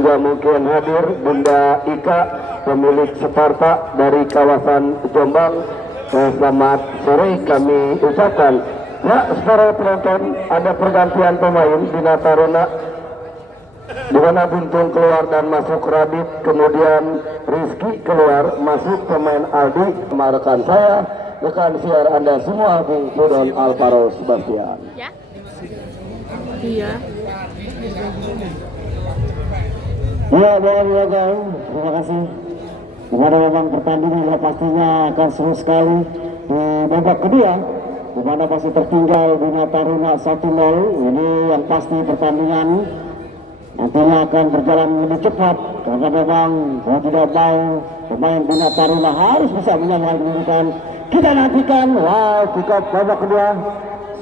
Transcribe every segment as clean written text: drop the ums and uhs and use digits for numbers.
juga mungkin hadir Bunda Ika, pemilik Sparta dari kawasan Jombang. Selamat sore kami ucapkan. Ya, para penonton, ada pergantian pemain Bina Taruna, di mana Buntung keluar dan masuk Radit, kemudian Rizky keluar masuk pemain Aldi. Sama rekan saya, rekan siar Anda semua, Bung Pudon Alvaro Sebastian. Ya? Iya. Ya, bapak-bapak, terima kasih. Kepada memang pertandingan pastinya akan seru sekali di babak kedua, di mana masih tertinggal Bina Taruna 1-0. Ini yang pasti pertandingan nantinya akan berjalan lebih cepat, karena memang mau tidak mau pemain Bina Taruna harus bisa menyelamatkan. Kita nantikan, wow, kick off babak kedua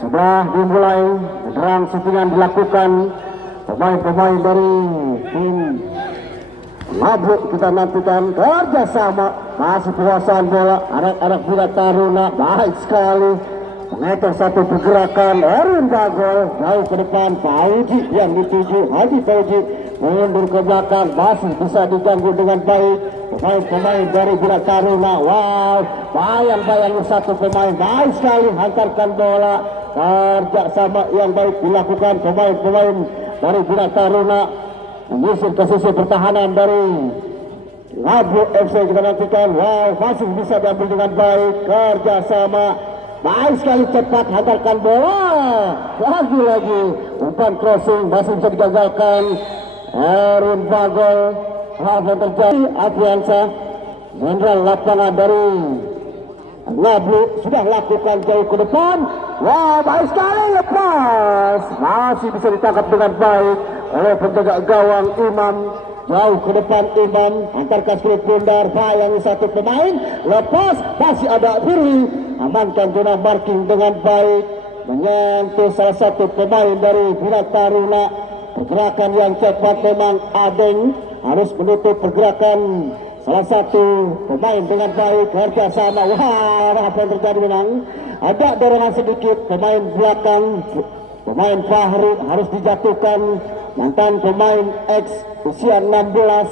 sudah dimulai, derang syutingan dilakukan pemain-pemain dari tim Mabuk. Kita nantikan kerjasama, masih penguasaan bola anak-anak Bina Taruna baik sekali, mengatur satu pergerakan. Erwin Bagol jauh ke depan, Pauji yang dituju, Haji Pauji mundur ke belakang, masih bisa diganggu dengan baik pemain-pemain dari Bina Taruna. Wow, bayang-bayang satu pemain baik sekali hantarkan bola, kerjasama yang baik dilakukan pemain-pemain dari Bina Taruna menyisir ke sisi pertahanan dari Labu FC. Kita nantikan, wow, masih bisa diambil dengan baik, kerjasama baik sekali, cepat hantarkan bola, lagi-lagi umpan crossing masih bisa digagalkan. Erwin Bagol, hal yang terjadi, Afiansa Jenderal lapangan dari Labu sudah lakukan jauh ke depan, wow, baik sekali, lepas, masih bisa ditangkap dengan baik oleh penjaga gawang Imam. Jauh ke depan Imam, antarkan skrit pundar, bayang satu pemain, lepas, masih ada Firly, amankan zona marking dengan baik, menyentuh salah satu pemain dari Bina Taruna. Pergerakan yang cepat memang Adeng harus menutup pergerakan salah satu pemain dengan baik, kerjasama. Wah, apa yang terjadi memang ada dorongan sedikit pemain belakang, pemain Fahri harus dijatuhkan, mantan pemain X usia 16,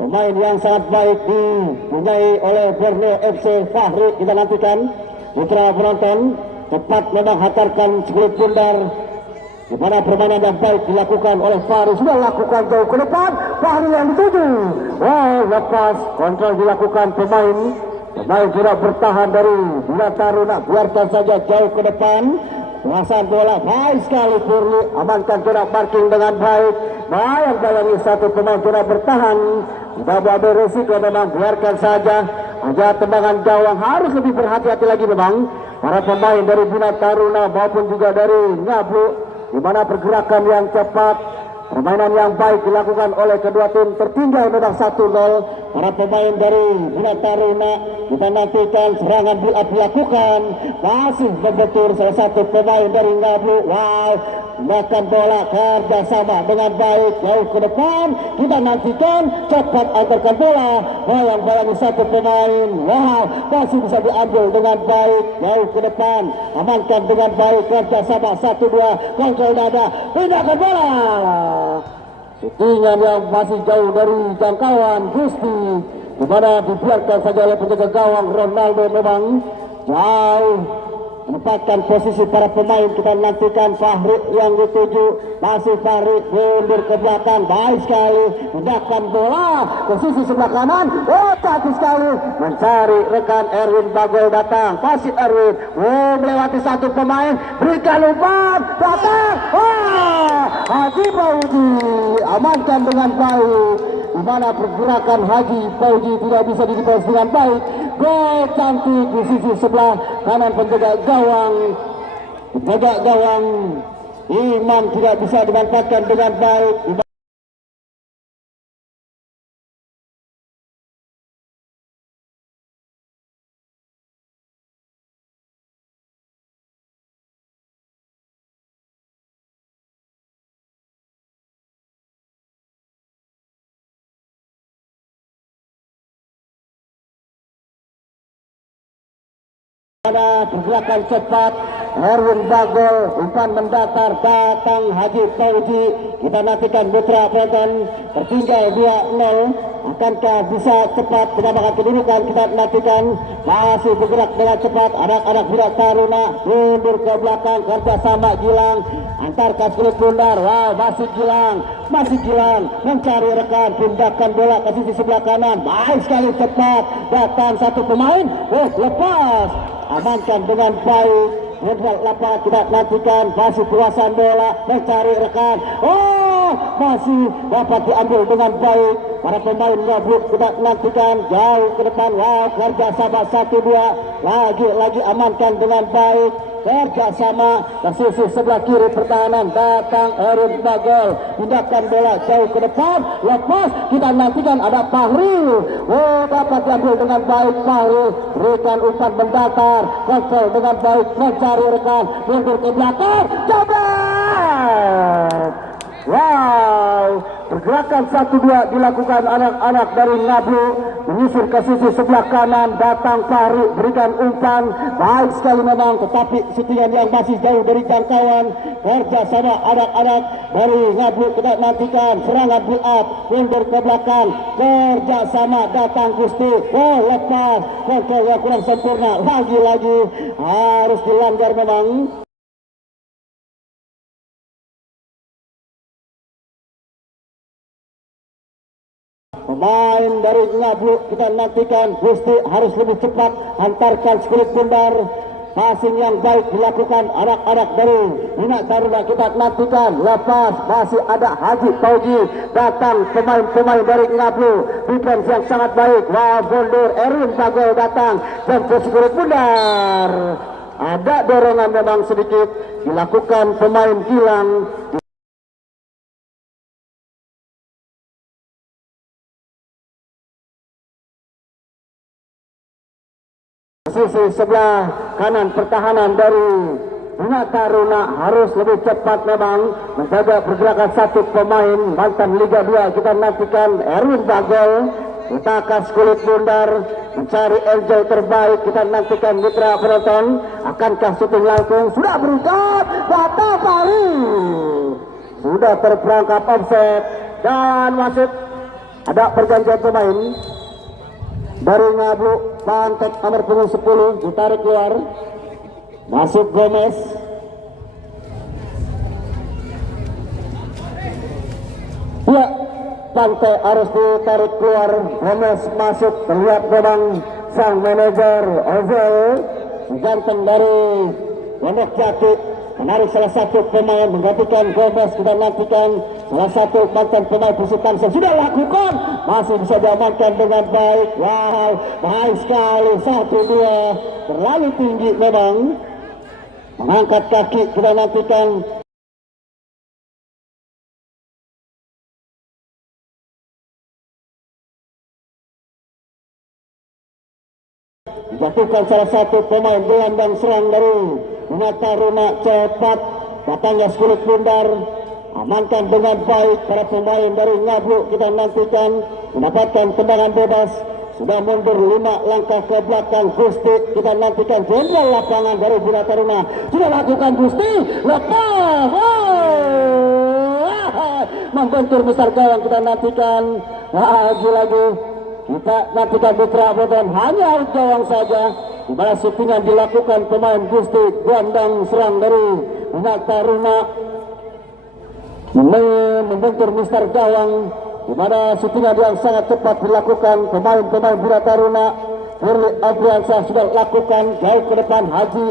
pemain yang sangat baik dipunyai oleh Borneo FC Fahri. Kita nantikan putra penonton, tepat memang hantarkan skrit pundar, di mana permainan yang baik dilakukan oleh Fahri, sudah lakukan jauh ke depan, Fahri yang dituju, wow, lepas, kontrol dilakukan pemain tidak bertahan dari Bina Taruna, biarkan saja jauh ke depan. Penguasaan bola baik sekali Firly, amankan zona marking dengan baik, bayang-bayangi satu pemain tidak bertahan, tidak ambil resiko memang, biarkan saja. Aja tendangan gawang harus lebih berhati-hati lagi memang para pemain dari Bina Taruna maupun juga dari Ngablu, di mana pergerakan yang cepat, permainan yang baik dilakukan oleh kedua tim. Tertinggal memang 1-0 para pemain dari Bina Taruna. Kita nantikan serangan build up dilakukan, masih membentur salah satu pemain dari Ngablu. Wow, makan bola, kerjasama dengan baik jauh ke depan. Kita nantikan, cepat antarkan bola, bayang-bayang satu pemain, wow, masih bisa diambil dengan baik jauh ke depan, amankan dengan baik, kerjasama 1-2, kontrol dada, pindahkan bola. Syutingan yang masih jauh dari jangkauan Gusti, di mana dibiarkan saja oleh penjaga gawang Ronaldo. Memang jauh menempatkan posisi para pemain. Kita nantikan Fahri yang dituju, masih Fahri mundur ke belakang, baik sekali, pindahkan bola ke sisi sebelah kanan, oh cantik sekali, mencari rekan Erwin Bagol datang, pasif Erwin, oh melewati satu pemain, berikan umpan, datang, wah, Haji Pauji amankan dengan baik, di mana pergerakan Haji Pauji tidak bisa didefense dengan baik. Gol cantik di sisi sebelah kanan penjaga gawang Imam tidak bisa dimanfaatkan dengan baik. Ada pergerakan cepat Erwin Bagol, umpan mendatar datang Haji Fauji. Kita nantikan Putra Penonton tertinggal 2-0. Akankah bisa cepat menyamakan kedudukan? Kita nantikan. Masih bergerak dengan cepat anak-anak Bina Taruna, mundur ke belakang kerjasama Gilang antar kulit bundar. Wow, masih Gilang mencari rekan, pindahkan bola ke sisi sebelah kanan. Baik sekali, cepat datang satu pemain. Lepas, amankan dengan baik. Lapangan kita nantikan, masih kuasaan bola, mencari rekan. Masih dapat diambil dengan baik. Para pemain Ngabuk kita nantikan jauh ke depan. Wow, kerja sama 1-2. Lagi amankan dengan baik. Kerja sama ke sisi sebelah kiri pertahanan, datang Erwin Bagol, pindahkan bola jauh ke depan. Lepas, kita nantikan ada Fahri. Dapat diambil dengan baik Fahri, berikan umpan mendatar, kontrol dengan baik, mencari rekan, mundur ke belakang, coba. Wow, pergerakan 1-2 dilakukan anak-anak dari Ngablu, menyusur ke sisi sebelah kanan, datang Fahri, berikan umpan, baik sekali memang, tetapi shootingan yang masih jauh dari jangkauan. Kerja sama anak-anak dari Ngablu kita nantikan, serangan build up, mundur ke belakang, kerja sama datang Gusti. Lepas, kontrol yang kurang sempurna, lagi-lagi harus dilanggar memang. Pemain dari Ngablu kita nantikan, Gusti harus lebih cepat antarkan kulit bundar. Passing yang baik dilakukan anak-anak dari Bina Taruna kita nantikan. Lepas, masih ada Haji Fauji, datang pemain-pemain dari Ngablu, defense yang sangat baik. Mundur, Erwin Bagol datang, jemput kulit bundar. Ada dorongan memang sedikit dilakukan pemain Gilang. Sisi sebelah kanan pertahanan dari Bina Taruna harus lebih cepat memang menjaga pergerakan satu pemain mantan Liga 2. Kita nantikan Erwin Bagol, utakas kulit bundar, mencari angel terbaik. Kita nantikan mitra penonton, akankah syuting langsung? Sudah berucap, datang Fahri, sudah terperangkap offset dan masuk. Ada pergantian pemain dari Ngablu, Pantek nomor punggung 10 ditarik keluar, masuk Gomez. Ya, Pantek harus ditarik keluar, Gomez masuk. Terlihat memang sang manajer Ozel, ganteng dari Pondok Jati, menarik salah satu pemain menggantikan Gomez. Kita nantikan salah satu mantan pemain Persib sudah lakukan, masih bisa diamankan dengan baik. Wow, baik sekali, 1-2, terlalu tinggi memang, mengangkat kaki. Kita nantikan dijatuhkan salah satu pemain gelandang serang dari Bina Taruna. Cepat datangnya kulit bundar, amankan dengan baik para pemain dari Ngablu. Kita nantikan mendapatkan tendangan bebas, sudah mundur 5 langkah ke belakang Gusti. Kita nantikan jenderal lapangan dari Bina Taruna, sudah lakukan Gusti, lepas, membentur besar gawang. Kita nantikan lagi kita nantikan Putra Penonton, hanya gawang saja. Di mana syutingan dilakukan pemain Gusti, gelandang serang dari Bina Taruna, membentur mister gawang. Di mana syutingan yang sangat cepat dilakukan pemain-pemain Bina Taruna. Firly Abriansyah sudah lakukan jauh ke depan Haji.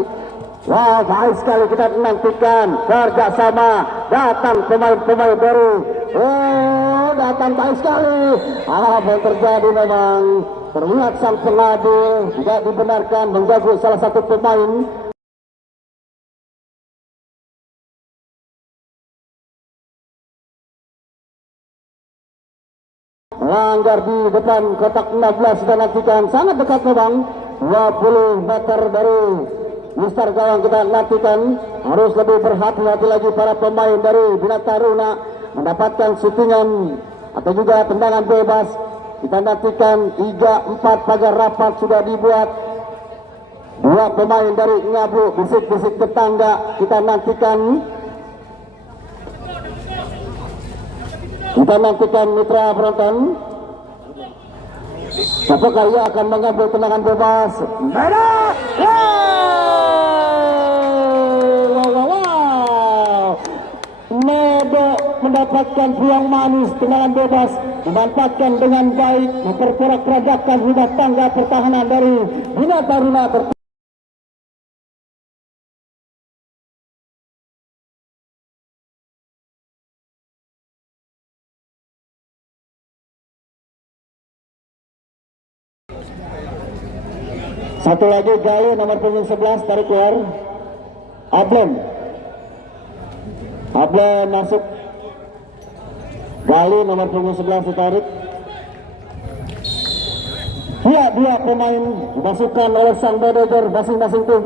Wah, baik sekali, kita nantikan kerja sama, datang pemain-pemain baru. Datang baik sekali. Apa yang terjadi memang, terlihat sang pengadil tidak dibenarkan menjaga salah satu pemain. Melanggar di depan kotak 16. Kita nantikan sangat dekat memang, 20 meter dari mister gawang. Kita nantikan harus lebih berhati-hati lagi para pemain dari Bina Taruna mendapatkan syutingan atau juga tendangan bebas. Kita nantikan 3-4 pagar rapat sudah dibuat. Dua pemain dari Ngablu, bisik-bisik tetangga, kita nantikan mitra penonton. Apakah ia akan mengambil tendangan bebas? Merah! Wow! Medo mendapatkan peluang manis, tendangan bebas dimanfaatkan dengan baik, memperkuat peradakan rumah tangga pertahanan dari Bina Taruna. Satu lagi Galuh nomor punggung 11 tarik keluar. Ablen masuk. Galuh nomor punggung 11 ditarik. Ya, dua pemain dimasukkan oleh sang manajer masing-masing tim.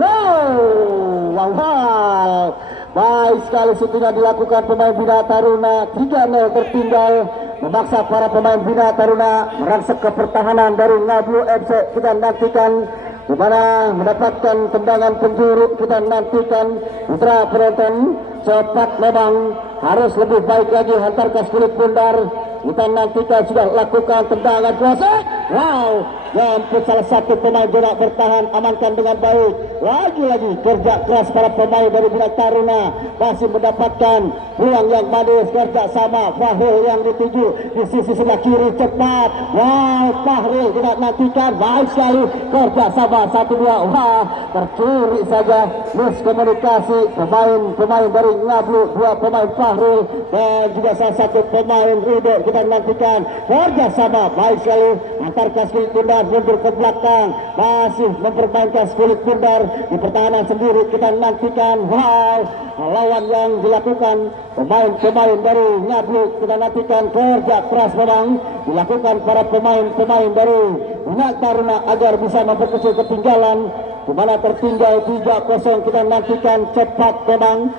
Wow. Baik sekali syutingnya dilakukan pemain Bina Taruna. 3-0 tertinggal, memaksa para pemain Bina Taruna merangsek ke pertahanan dari Ngablu FC. Kita nantikan di mana mendapatkan tendangan penjuru. Kita nantikan putra penonton. Cepat memang harus lebih baik lagi hantar ke kulit bundar. Kita nantikan sudah lakukan tendangan kuasa. Wow, jemput salah satu pemain bola bertahan, amankan dengan baik. Lagi-lagi kerja keras para pemain dari Bina Taruna masih mendapatkan peluang yang manis. Kerja sama Fahrul yang dituju di sisi sebelah kiri, cepat. Wow, Fahrul kita nantikan baik sekali. Kerja sama 1-2. Wah, tercuri saja, miskomunikasi pemain dari Ngablu, dua pemain Fahrul dan juga salah satu pemain Rido. Kita nantikan kerja sama baik sekali, antar kulit bundar mundur ke belakang, masih mempermainkan kulit bundar di pertahanan sendiri. Kita nantikan wow, lawan yang dilakukan pemain-pemain dari Ngablu. Kita nantikan kerja keras memang dilakukan para pemain-pemain dari Bina Taruna agar bisa memperkecil ketinggalan. Di mana tertinggal 3-0, kita nantikan cepat memang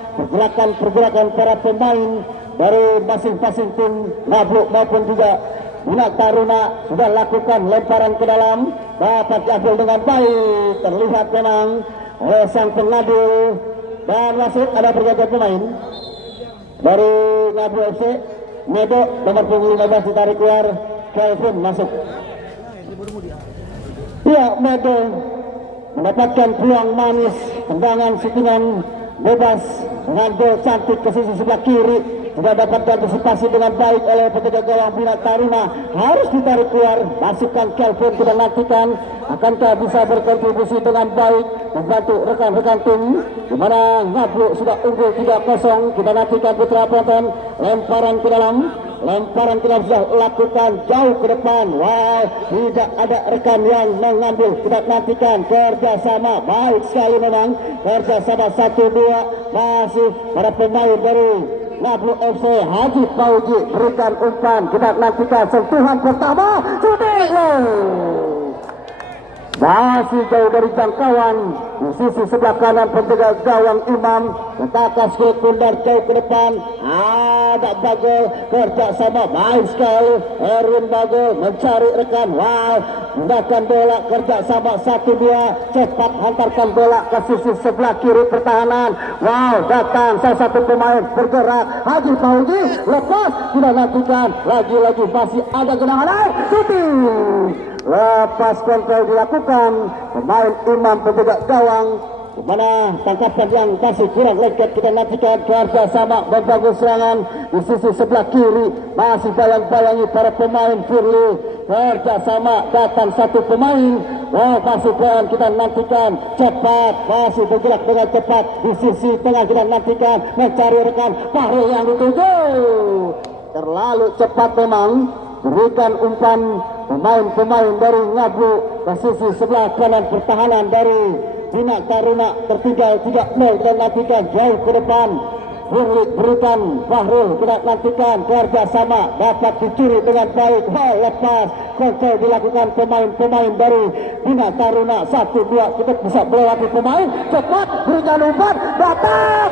pergerakan para pemain dari masing-masing tim Ngablu maupun juga Bina Taruna sudah lakukan lemparan ke dalam, dapat diambil dengan baik, terlihat memang oleh sang pengadil. Dan masuk ada pergantian pemain dari Ngablu FC. Medo nomor punggung 15 ditarik keluar, Kelvin masuk. Ya, Medo mendapatkan peluang manis, tendangan syutingan bebas dengan gol cantik ke sisi sebelah kiri. Sudah dapat antisipasi dengan baik oleh penjaga gawang Bina Taruna. Harus ditarik keluar, masukkan Kelvin. Kita nantikan akankah bisa berkontribusi dengan baik membantu rekan-rekan tim, di mana Ngablu sudah unggul 3-0. Kita nantikan putra penonton, lemparan ke dalam sudah lakukan jauh ke depan. Wow, tidak ada rekan yang mengambil. Kita nantikan kerjasama baik sekali memang, kerjasama 1-2 masih para pemain dari Ngablu FC. Haji Fauji berikan umpan. Kita nantikan sentuhan pertama, shooting masih jauh dari jangkauan. Di sisi sebelah kanan penjaga gawang Imam letakkan kulit bundar jauh ke depan. Ada Bagol, kerja sama baik sekali. Erwin Bagol mencari rekan. Wow, gunakan bola, kerja sama 1-2, cepat hantarkan bola ke sisi sebelah kiri pertahanan. Wow, datang salah satu pemain bergerak, Haji Fauji lepas. Kita nantikan lagi-lagi masih ada genangan air, shooting. Lepas kontrol dilakukan pemain Imam penjaga gawang, di mana tangkapan yang masih kurang lengkap. Kita nantikan kerja sama membangun serangan di sisi sebelah kiri, masih bayang-bayangi para pemain Firly. Kerja sama datang satu pemain. Wow, masih pelan. Kita nantikan cepat, masih bergerak dengan cepat di sisi tengah. Kita nantikan mencari rekan Fahrul yang dituju. Terlalu cepat memang. Berikan umpan pemain-pemain dari Ngablu ke sisi sebelah kanan pertahanan dari Bina Taruna. Tertinggal 3-0 dan nantikan jauh ke depan. Berikan Fahrul, kita nantikan kerja sama dapat dicuri dengan baik. Lepas kontrol dilakukan pemain-pemain dari Bina Taruna. 1-2 kita bisa melewati pemain. Cepat berikan umpan, datang.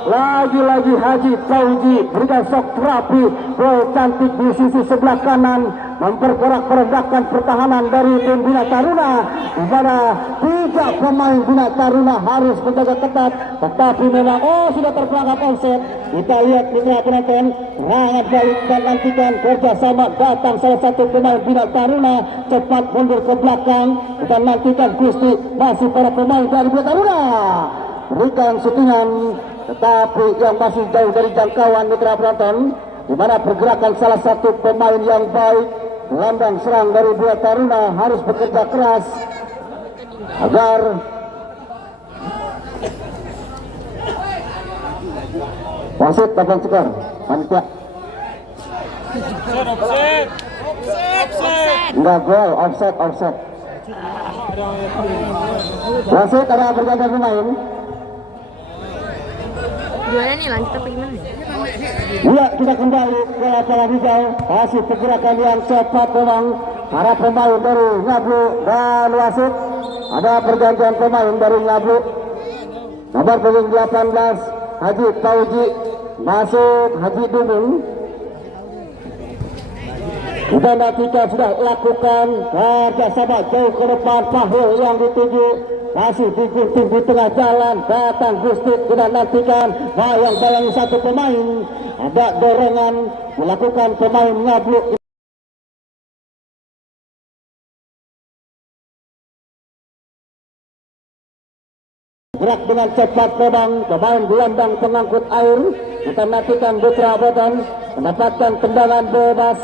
Lagi-lagi Haji Fauji berikan sok terapi, gol cantik di sisi sebelah kanan. memperkerak pergerakan pertahanan dari tim Bina Taruna, di mana 3 pemain Bina Taruna harus menjaga ketat, tetapi memang sudah terperangkap offset. Kita lihat mitra penonton, serangan balik dan nantikan kerjasama datang salah satu pemain Bina Taruna cepat mundur ke belakang. Kita nantikan Gusti masih para pemain dari Bina Taruna berikan syutingan, tetapi yang masih jauh dari jangkauan mitra penonton, di mana pergerakan salah satu pemain yang baik. Gelandang serang dari Bina Taruna harus bekerja keras agar wasit dapat skor. Panitia enggak gol, offset. Wasit ada pergantian pemain. Gimana nih, lanjut apa gimana nih? Ya, kita kembali ke lapangan hijau. Masih pergerakan yang cepat memang para pemain dari Ngablu dan wasit. Ada pergantian pemain dari Ngablu. Nomor punggung 18 Haji Tauji masuk Haji Dumun. Kita nantikan sudah lakukan kerjasama jauh ke depan. Fahil yang dituju masih digunting di tengah jalan, datang Gusti. Kita nantikan bayang-bayangi satu pemain, ada dorongan melakukan pemain Ngablu gerak dengan cepat memang pemain gelandang pengangkut air. Kita nantikan Putra Botan mendapatkan tendangan bebas.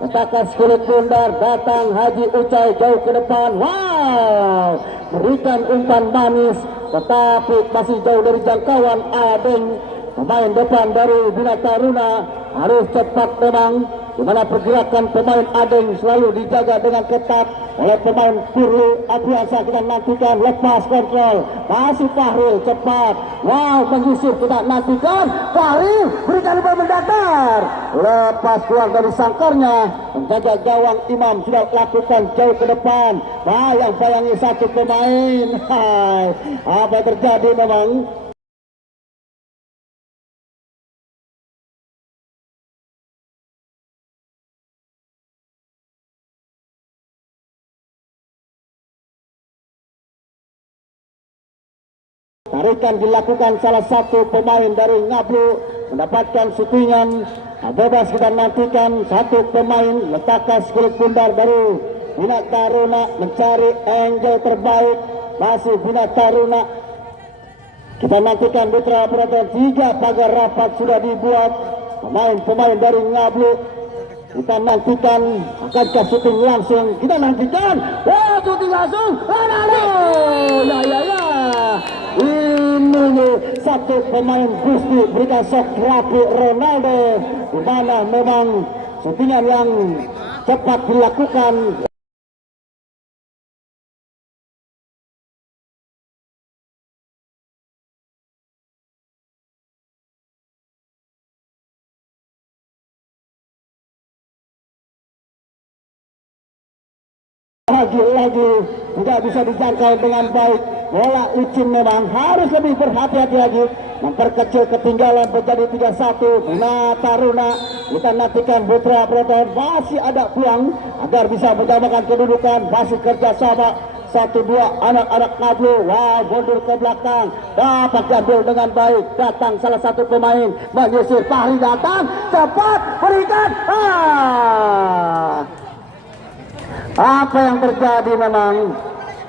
Letakkan kulit bundar, datang Haji Ucai jauh ke depan. Wow, berikan umpan manis, tetapi masih jauh dari jangkauan Adeng. Pemain depan dari Bina Taruna harus cepat memang, di mana pergerakan pemain Adeng selalu dijaga dengan ketat oleh pemain Firly Apriansa. Kita nantikan lepas kontrol, masih Fahril cepat. Wow, menyisir, kita nantikan Fahril berikan umpan mendatar, lepas keluar dari sangkarnya. Penjaga gawang Imam sudah lakukan jauh ke depan, bayang-bayangi satu pemain. Hai, apa yang terjadi memang? Tarikan dilakukan salah satu pemain dari Ngablu mendapatkan syutingan bebas. Kita nantikan satu pemain letakkan kulit bundar dari Bina Taruna mencari angle terbaik, masih Bina Taruna. Kita nantikan mitra penonton, 3 pagar rapat sudah dibuat pemain-pemain dari Ngablu. Kita nantikan akankah syuting langsung. Kita nantikan syuting langsung. Ya. Ini satu pemain Gusti berikan shot rapi Ronaldo, di mana memang syutingan yang cepat dilakukan. Lagi tidak bisa dijangkau dengan baik. Bola licin memang harus lebih berhati-hati lagi, memperkecil ketinggalan menjadi 3-1 Bina Taruna. Kita nantikan Putra Proton masih ada peluang agar bisa menyamakan kedudukan. Masih kerjasama 1-2 anak-anak Ngablu. Wow, mundur ke belakang, dapat diambil dengan baik. Datang salah satu pemain menyisir, Fahri datang cepat berikan. Apa yang terjadi memang?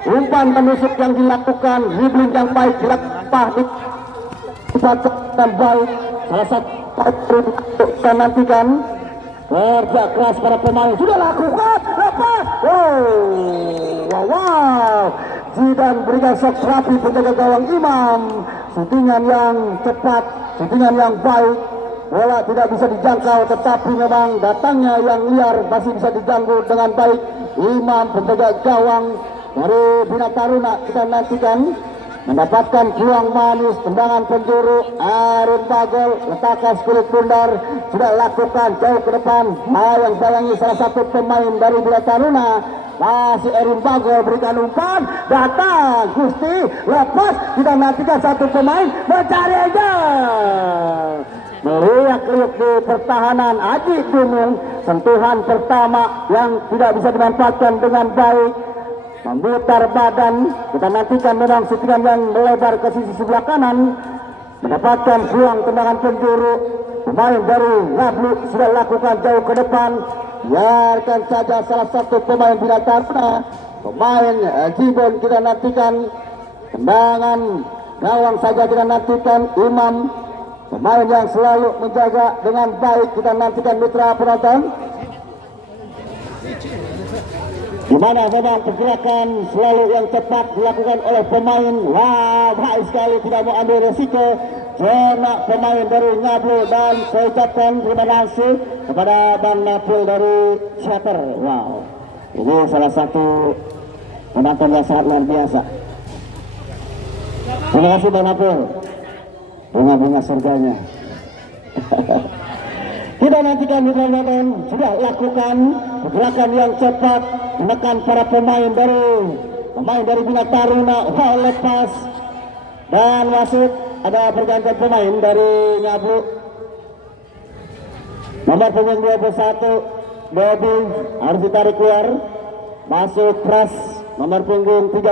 Umpan menusuk yang dilakukan, dribbling yang baik dilakukan dan baik. Salah satu kita nantikan kerja keras para pemain sudah lakukan lepas. Wow. Zidan berikan shot rapi penjaga gawang Imam. Syutingan yang cepat, syutingan yang baik. Bola tidak bisa dijangkau, tetapi memang datangnya yang liar masih bisa dijangkau dengan baik. Imam penjaga gawang dari Bina Taruna. Kita nantikan mendapatkan peluang manis, tendangan penjuru. Arin Bagol letakkan kulit bundar, sudah lakukan jauh ke depan, bayang-bayangi salah satu pemain dari Bina Taruna. Masih Erin Bagol berikan umpan, datang Gusti, lepas, kita nantikan satu pemain mencari aja. Melihat-lihat di pertahanan Aji Gunung, sentuhan pertama yang tidak bisa dimanfaatkan dengan baik, memutar badan. Kita nantikan memang syutingan yang melebar ke sisi sebelah kanan, mendapatkan peluang tendangan penjuru. Pemain dari Ngablu sudah lakukan jauh ke depan, biarkan saja salah satu pemain Bina Taruna, pemain Jibon kita nantikan, tendangan gawang saja kita nantikan. Imam, pemain yang selalu menjaga dengan baik, kita nantikan mitra penonton. Di mana memang pergerakan selalu yang cepat dilakukan oleh pemain. Wah, baik sekali, tidak mau ambil resiko. Zona pemain dari Ngablu, dan saya ucapkan terima kasih kepada Bang Napil dari Shatter. Wow, ini salah satu penonton yang sangat luar biasa. Terima kasih Bang Napil, bunga-bunga surganya. Kita nantikan di penonton sudah lakukan pergerakan yang cepat, menekan para pemain dari Bina Taruna. Wow, lepas dan wasit. Ada pergantian pemain dari Ngablu. Nomor punggung 21 Bobby harus ditarik keluar. Masuk Pras nomor punggung 13.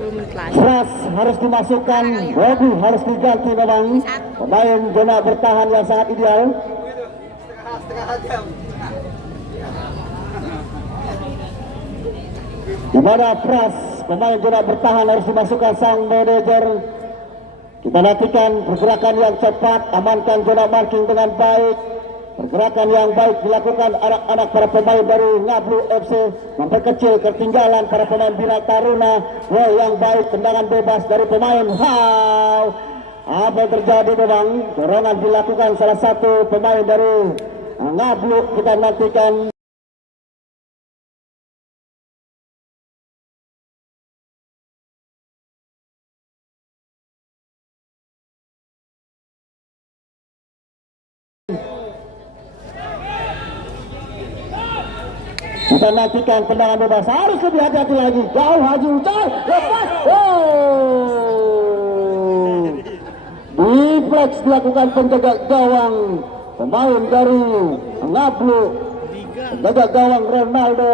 10 menit lagi. Pras harus dimasukkan. Bobby harus diganti memang. Pemain zona bertahan yang sangat ideal. Di mana Pras, pemain zona bertahan, harus dimasukkan sang manajer. Kita nantikan pergerakan yang cepat, amankan zona marking dengan baik. Pergerakan yang baik dilakukan anak-anak para pemain dari Ngablu FC, memperkecil ketinggalan para pemain Bina Taruna. Wow, yang baik, tendangan bebas dari pemain. Wow, apa yang terjadi memang? Dorongan dilakukan salah satu pemain dari Ngablu. Kita nantikan. Kita nantikan tendangan bebas, harus lebih hati-hati lagi. Jauh Haji Ucai, lepas. Deflex dilakukan penjaga gawang pemain dari Ngablu. Penjaga gawang Ronaldo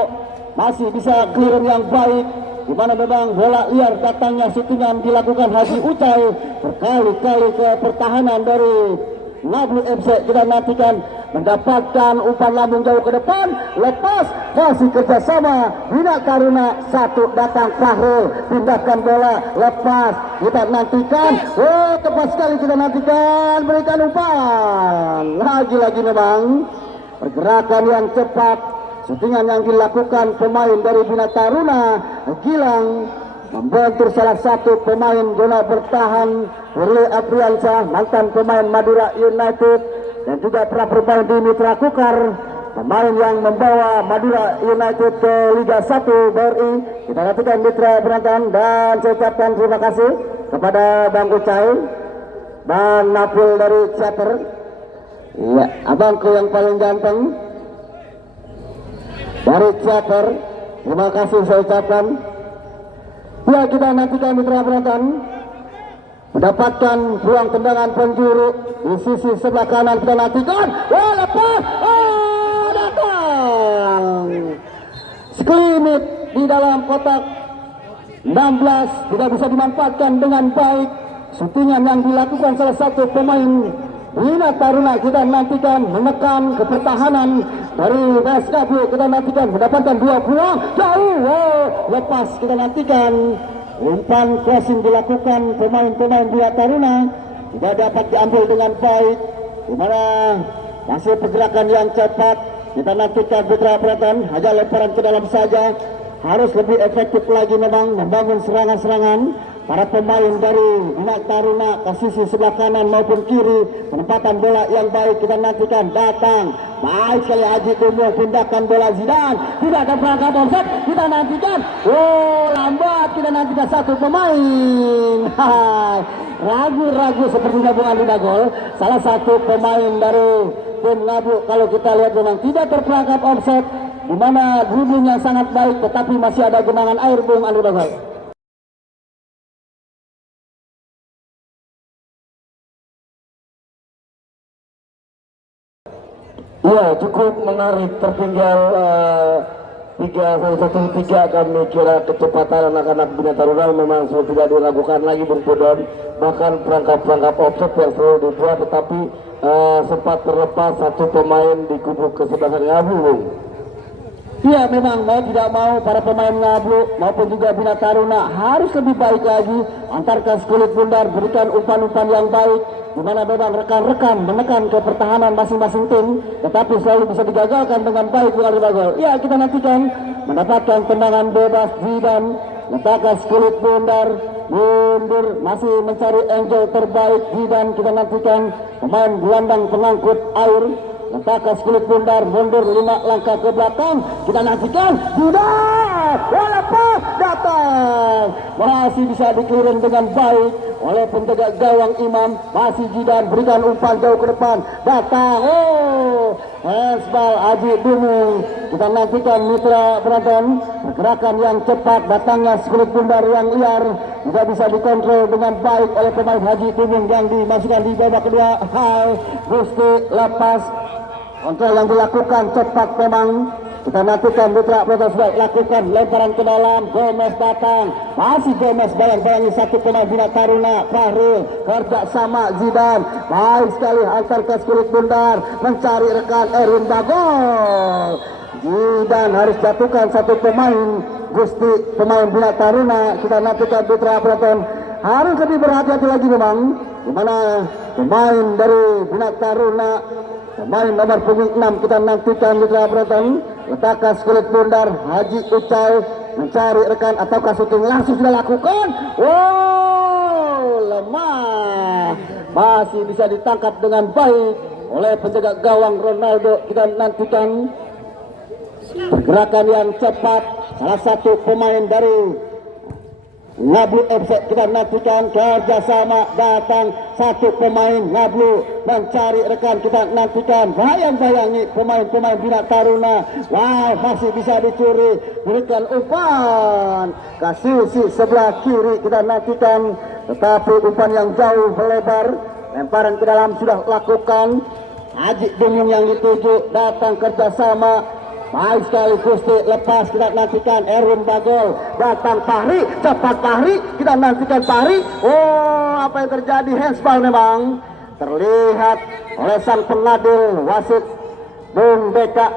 masih bisa clear yang baik, di mana memang bola liar datangnya syutingan dilakukan Haji Ucai berkali-kali ke pertahanan dari Ngablu FC. Kita nantikan mendapatkan umpan lambung jauh ke depan, lepas, masih kerjasama Bina Taruna. Satu datang Fahrul, pindahkan bola, lepas, kita nantikan. Oh, tepat sekali, kita nantikan, berikan umpan. Lagi-lagi memang pergerakan yang cepat, syutingan yang dilakukan pemain dari Bina Taruna. Gilang membentur salah satu pemain zona bertahan, Hurli Apriansyah, mantan pemain Madura United, dan juga pernah bermain di Mitra Kukar, pemain yang membawa Madura United ke Liga 1 BRI. Kita nantikan mitra penonton, dan saya ucapkan terima kasih kepada Bang Ucai, Bang Napil dari Chatter. Ya, abangku yang paling ganteng dari Chatter, terima kasih saya ucapkan. Ya, kita nantikan mitra penonton mendapatkan peluang tendangan penjuru di sisi sebelah kanan. Kita nantikan, oh, lepas, oh, datang seklimit di dalam kotak 16, tidak bisa dimanfaatkan dengan baik. Syutingan yang dilakukan salah satu pemain Bina Taruna. Kita nantikan menekan ke pertahanan dari SKB. Kita nantikan mendapatkan dua peluang jauh, oh, lepas. Kita nantikan umpan crossing dilakukan pemain-pemain Bina Taruna, tidak dapat diambil dengan baik, di mana masih pergerakan yang cepat. Kita nantikan putra penonton, hanya lemparan ke dalam saja, harus lebih efektif lagi memang membangun serangan-serangan. para pemain dari Bina Taruna ke sisi sebelah kanan maupun kiri, penempatan bola yang baik kita nantikan. Datang baik sekali Haji Tumbuh, pindahkan bola Zidan, tidak ada perangkap offset, kita nantikan. Oh, lambat, kita nantikan satu pemain. Ragu-ragu sepertinya Bung Andi Dagol, salah satu pemain dari tim Ngablu. Kalau kita lihat memang tidak terperangkap offset, di mana dribbling yang sangat baik, tetapi masih ada genangan air Bung Andi Dagol. Iya, cukup menarik, tertinggal 3-1-3. Kami kira kecepatan anak-anak Bina Taruna memang sudah tidak diragukan lagi Bung Pudon. Bahkan perangkap-perangkap offset yang selalu dibuat, tetapi sempat terlepas satu pemain di kubu kesebelasan Ngablu, Bung. Iya, memang mau tidak mau para pemain Ngablu maupun juga Bina Taruna harus lebih baik lagi, antarkan kulit bundar, berikan umpan-umpan yang baik, di mana memang rekan-rekan menekan ke pertahanan masing-masing tim, tetapi selalu bisa digagalkan dengan baik dengan gol. Iya, kita nantikan mendapatkan tendangan bebas Zidan, letakkan kulit bundar, mundur, masih mencari angle terbaik Zidan. Kita nantikan pemain gelandang pengangkut air, letakkan kulit bundar, mundur 5 langkah ke belakang. Kita nantikan Zidan, walaupun datang, masih bisa dikelirin dengan baik oleh penjaga gawang Imam. Masih Zidan, berikan umpan jauh ke depan, datang. Oh, handsball Haji Dumung. Kita nantikan mitra penonton, pergerakan yang cepat, datangnya kulit bundar yang liar juga bisa dikontrol dengan baik oleh pemain Haji Dumung yang dimasukkan di babak kedua. Gusti lepas, kontrol yang dilakukan cepat memang. Kita nantikan mitra penonton sudah lakukan lemparan ke dalam. Gomez datang, masih Gomez bayang-bayangi satu pemain Bina Taruna. Fahrul kerja sama Zidan, baik sekali antar ke kulit bundar, mencari rekan Erwin Bagol. Zidan harus jatuhkan satu pemain Gusti, pemain Bina Taruna. Kita nantikan mitra penonton harus lebih berhati-hati lagi memang, dimana pemain dari Bina Taruna, pemain nomor punggung 6, kita nantikan mitra penonton, letakkan kulit bundar. Haji Ucai mencari rekan ataukah syuting langsung sudah lakukan. Wow, lemah, masih bisa ditangkap dengan baik oleh penjaga gawang Ronaldo. Kita nantikan pergerakan yang cepat salah satu pemain dari Ngablu FC. Kita nantikan kerjasama, datang satu pemain Ngablu mencari rekan. Kita nantikan bayang-bayangi pemain-pemain Bina Taruna. Wow, masih bisa dicuri, berikan umpan ke sisi sebelah kiri. Kita nantikan, tetapi umpan yang jauh melebar, lemparan ke dalam sudah lakukan. Haji Dumung yang dituju, datang kerjasama, baik sekali Gusti lepas. Kita nantikan Erwin Bagol, datang Fahri, cepat Fahri, kita nantikan Fahri. Oh, apa yang terjadi? Handsball memang terlihat oleh sang pengadil wasit Bung Beka,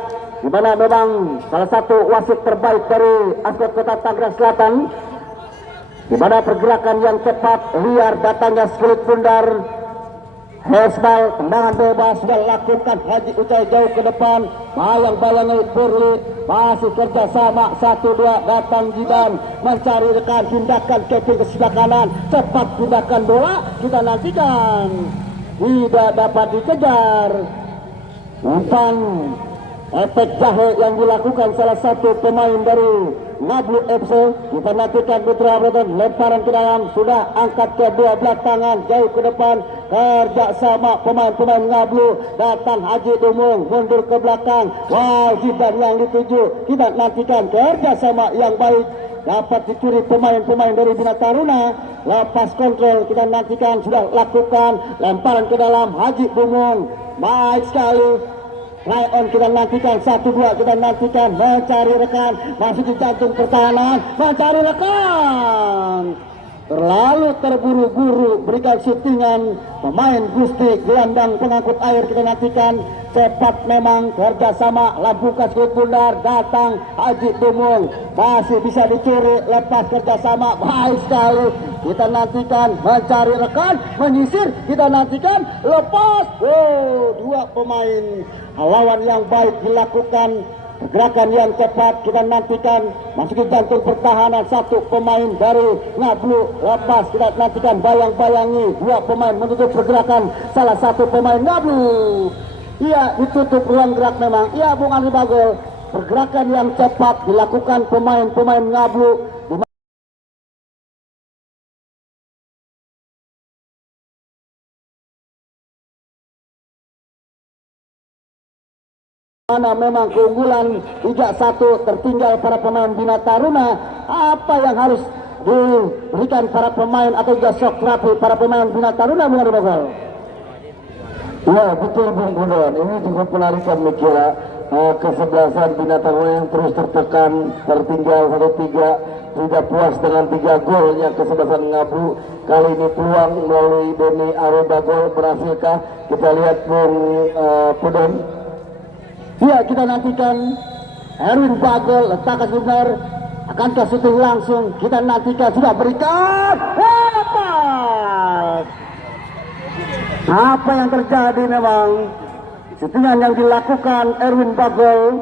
di mana memang salah satu wasit terbaik dari Askot Kota Tangerang Selatan, di mana pergerakan yang cepat, liar, datangnya kulit bundar. Handsball, tendangan bebas sudah lakukan Haji Ucai jauh ke depan, bayang-bayangi Burli, masih kerjasama 1-2, datang Zidan mencari rekan, pindahkan keping ke sebelah kanan, cepat pindahkan bola. Kita nantikan, tidak dapat dikejar. Umpan efek jahe yang dilakukan salah satu pemain dari Ngablu FC. Kita nantikan mitra penonton, lemparan ke dalam sudah angkat kedua belah tangan jauh ke depan, kerja sama pemain-pemain Ngablu. Datang Haji Dumung, mundur ke belakang. Wow, Zidan yang dituju. Kita nantikan kerja sama yang baik, dapat dicuri pemain-pemain dari Bina Taruna. Lepas kontrol, kita nantikan sudah lakukan lemparan ke dalam. Haji Dumung, baik sekali. Fly on, kita nantikan 1-2, kita nantikan mencari rekan, masuk di jantung pertahanan, mencari rekan. Terlalu terburu-buru berikan syutingan pemain Gusti gelandang pengangkut air. Kita nantikan cepat memang kerjasama, lampukan kulit bundar, datang Haji Dumung, masih bisa dicuri, lepas kerjasama, baik sekali. Kita nantikan mencari rekan, menyisir, kita nantikan lepas. Oh, dua pemain lawan yang baik dilakukan Pergerakan yang cepat kita nantikan, masuki jantung pertahanan satu pemain dari Ngablu. Lepas kita nantikan bayang-bayangi dua pemain menutup pergerakan salah satu pemain Ngablu. Iya, ditutup ruang gerak memang. Iya, Bung Andri Bagol. Pergerakan yang cepat dilakukan pemain-pemain Ngablu. Mana memang keunggulan 3-1 tertinggal para pemain Bina Taruna. Apa yang harus diberikan para pemain atau juga shock terapi para pemain Bina Taruna, Bung Andri Bagol? Ya betul Bung Gundon, ini cukup menarik kami kira kesebelasan Bina Taruna yang terus tertekan, tertinggal 1-3, tidak puas dengan 3 gol yang kesebelasan Ngablu. Kali ini peluang melalui Deni Arobagol berhasilkah? Kita lihat Bung Pudon. Ya, kita nantikan Erwin Bagol letakkan benar, akankah syuting langsung? Kita nantikan, sudah berikan lepas. Apa yang terjadi memang syutingan yang dilakukan Erwin Bagol,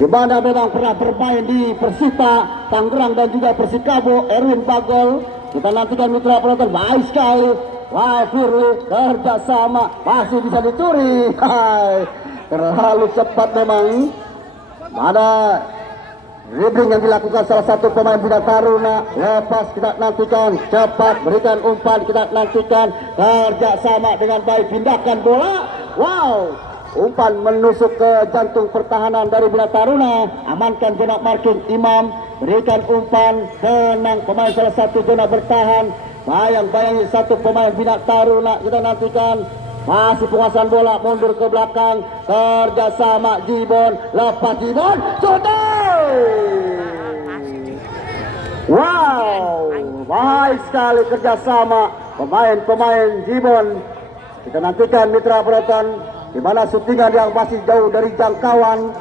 di mana memang pernah bermain di Persita Tangerang dan juga Persikabo. Erwin Bagol, kita nantikan mitra penonton, baik sekali. Wah, Firly kerjasama masih bisa dicuri. Hai, terlalu cepat memang. Mana dribbling yang dilakukan salah satu pemain Bina Taruna. Lepas kita nantikan, cepat berikan umpan, kita nantikan kerjasama dengan baik, pindahkan bola. Wow, umpan menusuk ke jantung pertahanan dari Bina Taruna. Amankan zona marking Imam, berikan umpan, tenang pemain salah satu zona bertahan. Bayang-bayangi satu pemain Bina Taruna, kita nantikan. Masih penguasaan bola, mundur ke belakang, kerjasama Jibon, lepas Jibon, shooting! Wow, baik sekali kerjasama pemain-pemain Jibon. Kita nantikan mitra penonton, di mana syutingan yang masih jauh dari jangkauan.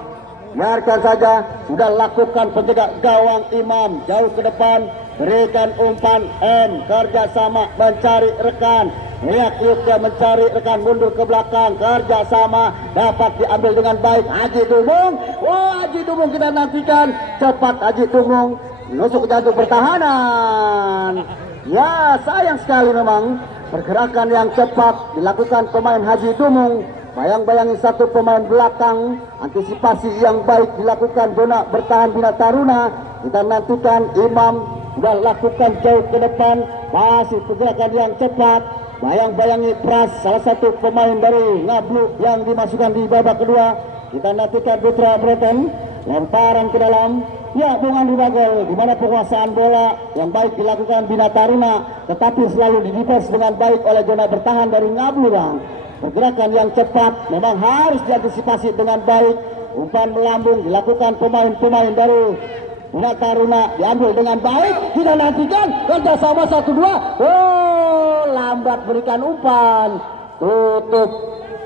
Biarkan saja, sudah lakukan penjaga gawang Imam jauh ke depan, berikan umpan M, kerjasama mencari rekan. Yukya mencari rekan, mundur ke belakang, kerjasama dapat diambil dengan baik. Haji Dumung, Haji Dumung kita nantikan, cepat Haji Dumung menusuk ke jantung pertahanan. Ya, sayang sekali memang pergerakan yang cepat dilakukan pemain Haji Dumung. Bayang-bayangi satu pemain belakang, antisipasi yang baik dilakukan zona bertahan Bina Taruna. Kita nantikan Imam sudah lakukan jauh ke depan, masih pergerakan yang cepat. Bayang-bayangi Pras, salah satu pemain dari Ngablu yang dimasukkan di babak kedua. Kita nantikan Putra Breton, lemparan ke dalam. Ya, Bung Andri Bagol, di mana penguasaan bola yang baik dilakukan Bina Taruna, tetapi selalu didefense dengan baik oleh zona bertahan dari Ngablu, Bang. Pergerakan yang cepat memang harus diantisipasi dengan baik. Umpan melambung dilakukan pemain-pemain dari Bina Taruna, diambil dengan baik. Kita nantikan kerjasama 1-2. Oh, lambat berikan umpan. Tutup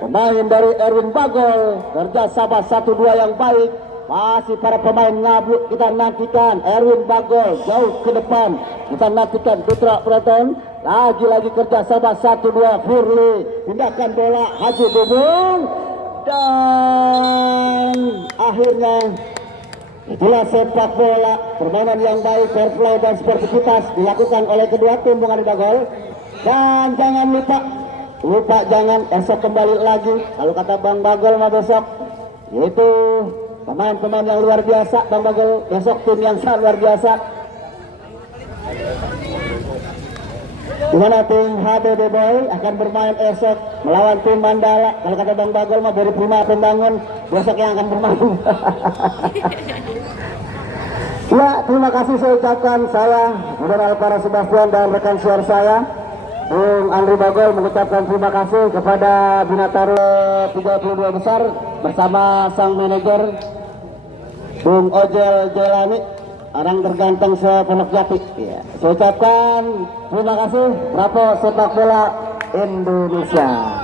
pemain dari Erwin Bagol. Kerjasama 1-2 yang baik. Masih para pemain Ngablu, kita nantikan Erwin Bagol jauh ke depan. Kita nantikan Putra Proton. Lagi-lagi kerjasama 1-2. Firly pindahkan bola, Haji Dumung, dan akhirnya itulah sepak bola, permainan yang baik, fair play dan sportivitas dilakukan oleh kedua tim Bung Andri Bagol. Dan jangan lupa jangan esok kembali lagi, kalau kata Bang Bagol mah besok, yaitu pemain-pemain yang luar biasa. Bang Bagol, besok tim yang sangat luar biasa, di mana tim HDD Boy akan bermain esok melawan tim Mandala. Kalau kata Bang Bagol mah dari Prima Pembangun besok yang akan bermain. Ya, terima kasih saya ucapkan, saya General Para Sebastian dan rekan suara saya Bung Andri Bagol mengucapkan terima kasih kepada Bina Taruna 32 besar bersama sang manajer Bung Ojel Jelani, orang terganteng sePondok Jati. Ya, saya ucapkan terima kasih. Rapo sepak bola Indonesia.